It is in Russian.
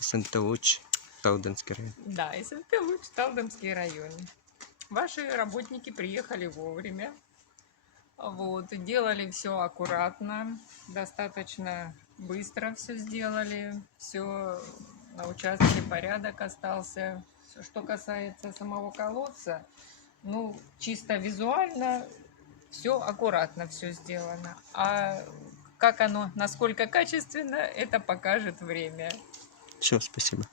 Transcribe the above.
СНТ Луч, Талдомский район. Да, СНТ Луч, Талдомский район. Ваши работники приехали вовремя. Вот, делали все аккуратно, достаточно быстро все сделали, все на участке порядок остался. Все, что касается самого колодца, ну, чисто визуально все аккуратно все сделано. А как оно, насколько качественно, это покажет время. Все, спасибо.